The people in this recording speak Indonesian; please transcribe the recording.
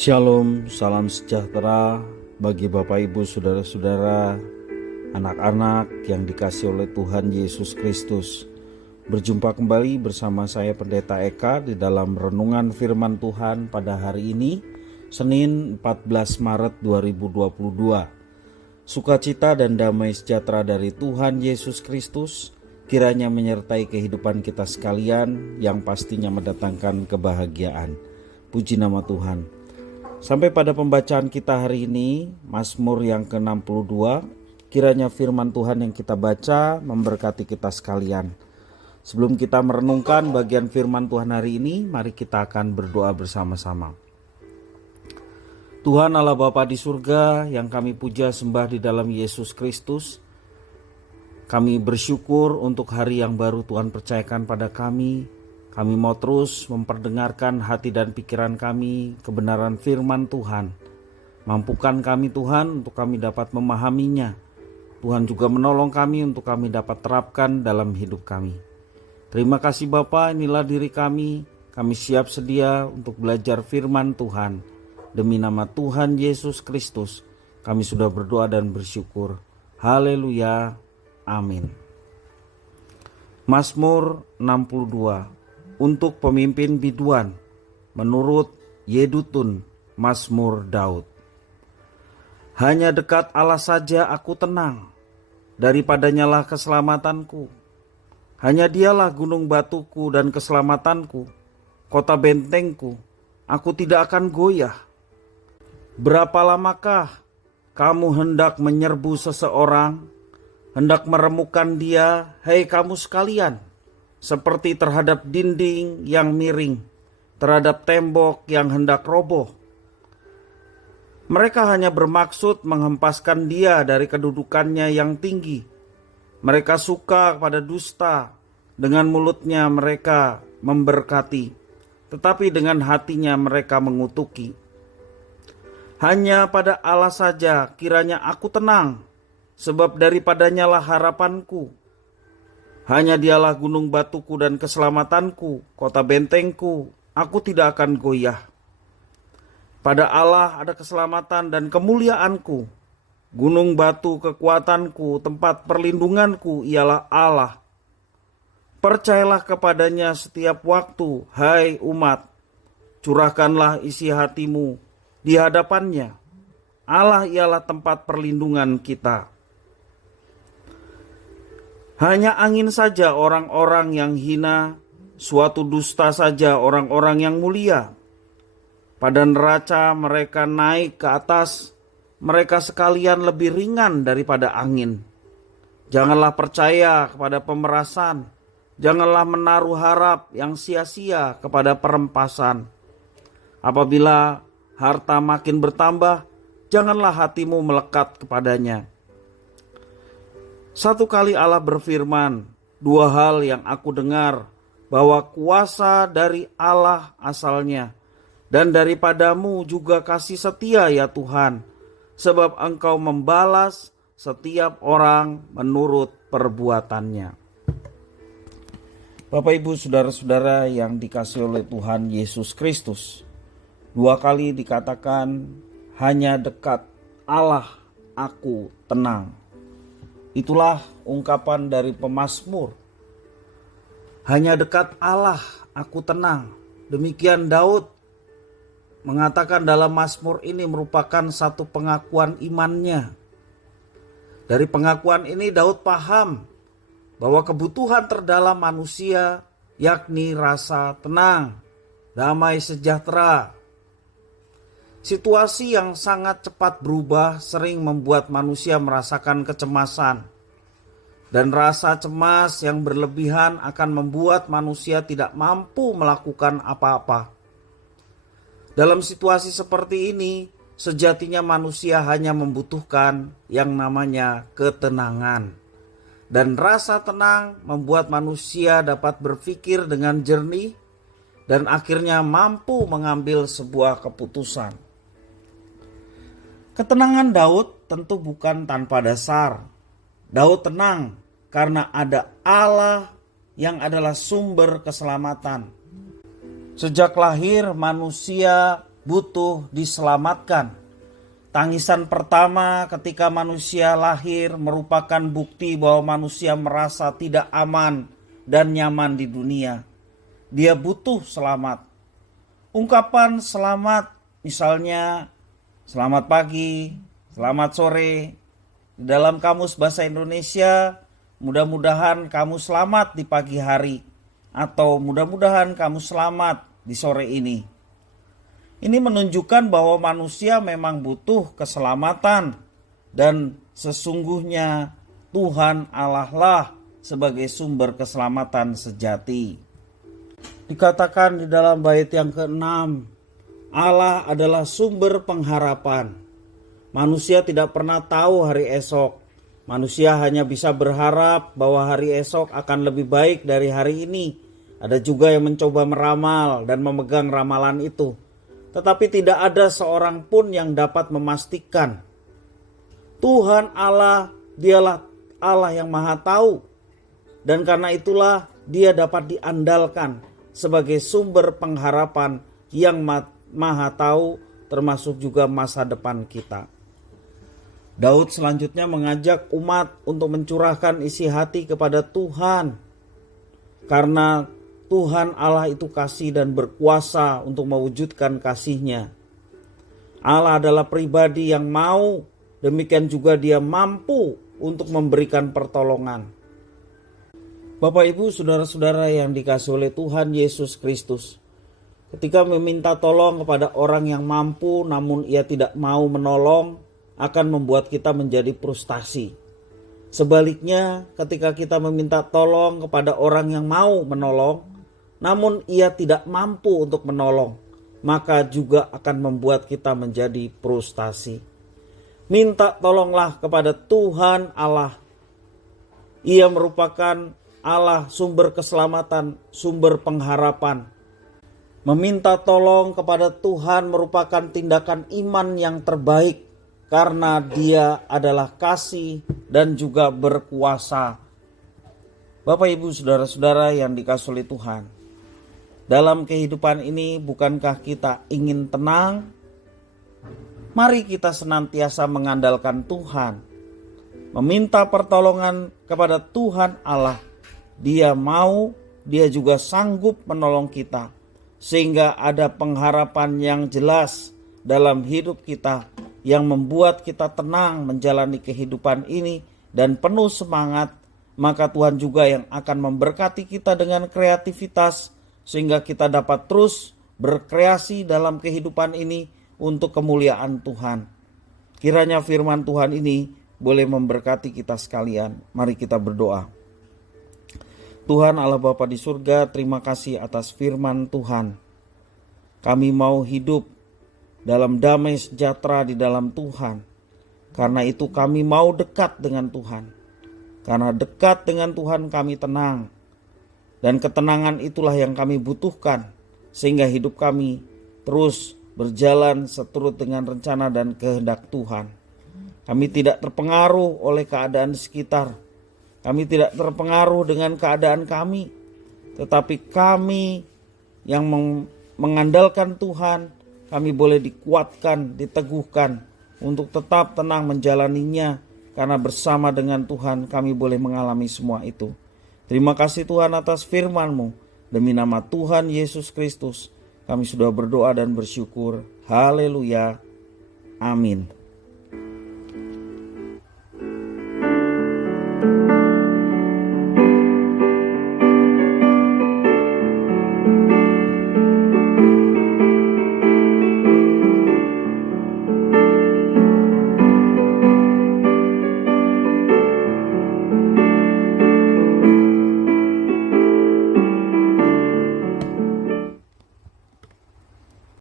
Shalom, salam sejahtera bagi Bapak Ibu Saudara-saudara, anak-anak yang dikasihi oleh Tuhan Yesus Kristus. Berjumpa kembali bersama saya Pendeta Eka di dalam renungan firman Tuhan pada hari ini, Senin 14 Maret 2022. Sukacita dan damai sejahtera dari Tuhan Yesus Kristus kiranya menyertai kehidupan kita sekalian yang pastinya mendatangkan kebahagiaan. Puji nama Tuhan. Sampai pada pembacaan kita hari ini, Mazmur yang ke-62, kiranya firman Tuhan yang kita baca memberkati kita sekalian. Sebelum kita merenungkan bagian firman Tuhan hari ini, mari kita akan berdoa bersama-sama. Tuhan Allah Bapa di surga yang kami puja sembah di dalam Yesus Kristus, kami bersyukur untuk hari yang baru Tuhan percayakan pada kami. Kami mau terus memperdengarkan hati dan pikiran kami kebenaran firman Tuhan. Mampukan kami Tuhan untuk kami dapat memahaminya. Tuhan juga menolong kami untuk kami dapat terapkan dalam hidup kami. Terima kasih Bapa, inilah diri kami. Kami siap sedia untuk belajar firman Tuhan. Demi nama Tuhan Yesus Kristus, kami sudah berdoa dan bersyukur. Haleluya. Amin. Mazmur 62 untuk pemimpin biduan menurut Yedutun Mazmur Daud. Hanya dekat Allah saja aku tenang, daripadanya lah keselamatanku. Hanya dialah gunung batuku dan keselamatanku, kota bentengku, aku tidak akan goyah. Berapa lamakah kamu hendak menyerbu seseorang, hendak meremukkan dia, hei kamu sekalian? Seperti terhadap dinding yang miring, terhadap tembok yang hendak roboh. Mereka hanya bermaksud menghempaskan dia dari kedudukannya yang tinggi. Mereka suka kepada dusta, dengan mulutnya mereka memberkati, tetapi dengan hatinya mereka mengutuki. Hanya pada Allah saja kiranya aku tenang, sebab daripadanya lah harapanku. Hanya dialah gunung batuku dan keselamatanku, kota bentengku, aku tidak akan goyah. Pada Allah ada keselamatan dan kemuliaanku. Gunung batu kekuatanku, tempat perlindunganku ialah Allah. Percayalah kepadanya setiap waktu, hai umat. Curahkanlah isi hatimu di hadapannya. Allah ialah tempat perlindungan kita. Hanya angin saja orang-orang yang hina, suatu dusta saja orang-orang yang mulia. Pada neraca mereka naik ke atas, mereka sekalian lebih ringan daripada angin. Janganlah percaya kepada pemerasan, janganlah menaruh harap yang sia-sia kepada perempasan. Apabila harta makin bertambah, janganlah hatimu melekat kepadanya. Satu kali Allah berfirman, dua hal yang aku dengar, bahwa kuasa dari Allah asalnya, dan daripadamu juga kasih setia ya Tuhan, sebab Engkau membalas setiap orang menurut perbuatannya. Bapak Ibu Saudara-saudara yang dikasihi oleh Tuhan Yesus Kristus, dua kali dikatakan, hanya dekat Allah aku tenang. Itulah ungkapan dari pemazmur. Hanya dekat Allah aku tenang. Demikian Daud mengatakan dalam mazmur ini merupakan satu pengakuan imannya. Dari pengakuan ini Daud paham bahwa kebutuhan terdalam manusia yakni rasa tenang, damai sejahtera. Situasi yang sangat cepat berubah sering membuat manusia merasakan kecemasan. Dan rasa cemas yang berlebihan akan membuat manusia tidak mampu melakukan apa-apa. Dalam situasi seperti ini, sejatinya manusia hanya membutuhkan yang namanya ketenangan. Dan rasa tenang membuat manusia dapat berpikir dengan jernih dan akhirnya mampu mengambil sebuah keputusan. Ketenangan Daud tentu bukan tanpa dasar. Daud tenang karena ada Allah yang adalah sumber keselamatan. Sejak lahir manusia butuh diselamatkan. Tangisan pertama ketika manusia lahir merupakan bukti bahwa manusia merasa tidak aman dan nyaman di dunia. Dia butuh selamat. Ungkapan selamat, misalnya selamat pagi, selamat sore. Di dalam Kamus Bahasa Indonesia, mudah-mudahan kamu selamat di pagi hari, atau mudah-mudahan kamu selamat di sore ini. Ini menunjukkan bahwa manusia memang butuh keselamatan, dan sesungguhnya Tuhan Allah lah sebagai sumber keselamatan sejati. Dikatakan di dalam bait yang ke-6, Allah adalah sumber pengharapan. Manusia tidak pernah tahu hari esok. Manusia hanya bisa berharap bahwa hari esok akan lebih baik dari hari ini. Ada juga yang mencoba meramal dan memegang ramalan itu. Tetapi tidak ada seorang pun yang dapat memastikan. Tuhan Allah, dialah Allah yang maha tahu. Dan karena itulah dia dapat diandalkan sebagai sumber pengharapan yang maha tahu, termasuk juga masa depan kita. Daud selanjutnya mengajak umat untuk mencurahkan isi hati kepada Tuhan. Karena Tuhan Allah itu kasih dan berkuasa untuk mewujudkan kasih-Nya. Allah adalah pribadi yang mau, demikian juga dia mampu untuk memberikan pertolongan. Bapak Ibu saudara-saudara yang dikasihi oleh Tuhan Yesus Kristus, ketika meminta tolong kepada orang yang mampu namun ia tidak mau menolong, akan membuat kita menjadi frustasi. Sebaliknya, ketika kita meminta tolong kepada orang yang mau menolong, namun ia tidak mampu untuk menolong, maka juga akan membuat kita menjadi frustasi. Minta tolonglah kepada Tuhan Allah. Ia merupakan Allah sumber keselamatan, sumber pengharapan. Meminta tolong kepada Tuhan merupakan tindakan iman yang terbaik, karena dia adalah kasih dan juga berkuasa. Bapak Ibu saudara-saudara yang dikasihi oleh Tuhan, dalam kehidupan ini bukankah kita ingin tenang? Mari kita senantiasa mengandalkan Tuhan, meminta pertolongan kepada Tuhan Allah. Dia mau, dia juga sanggup menolong kita, sehingga ada pengharapan yang jelas dalam hidup kita, yang membuat kita tenang menjalani kehidupan ini dan penuh semangat. Maka Tuhan juga yang akan memberkati kita dengan kreativitas, sehingga kita dapat terus berkreasi dalam kehidupan ini untuk kemuliaan Tuhan. Kiranya firman Tuhan ini boleh memberkati kita sekalian. Mari kita berdoa. Tuhan Allah Bapa di surga, terima kasih atas firman Tuhan. Kami mau hidup dalam damai sejahtera di dalam Tuhan. Karena itu kami mau dekat dengan Tuhan. Karena dekat dengan Tuhan kami tenang. Dan ketenangan itulah yang kami butuhkan, sehingga hidup kami terus berjalan seturut dengan rencana dan kehendak Tuhan. Kami tidak terpengaruh oleh keadaan sekitar. Kami tidak terpengaruh dengan keadaan kami. Tetapi kami yang mengandalkan Tuhan, kami boleh dikuatkan, diteguhkan untuk tetap tenang menjalaninya, karena bersama dengan Tuhan kami boleh mengalami semua itu. Terima kasih Tuhan atas firman-Mu. Demi nama Tuhan Yesus Kristus kami sudah berdoa dan bersyukur. Haleluya. Amin.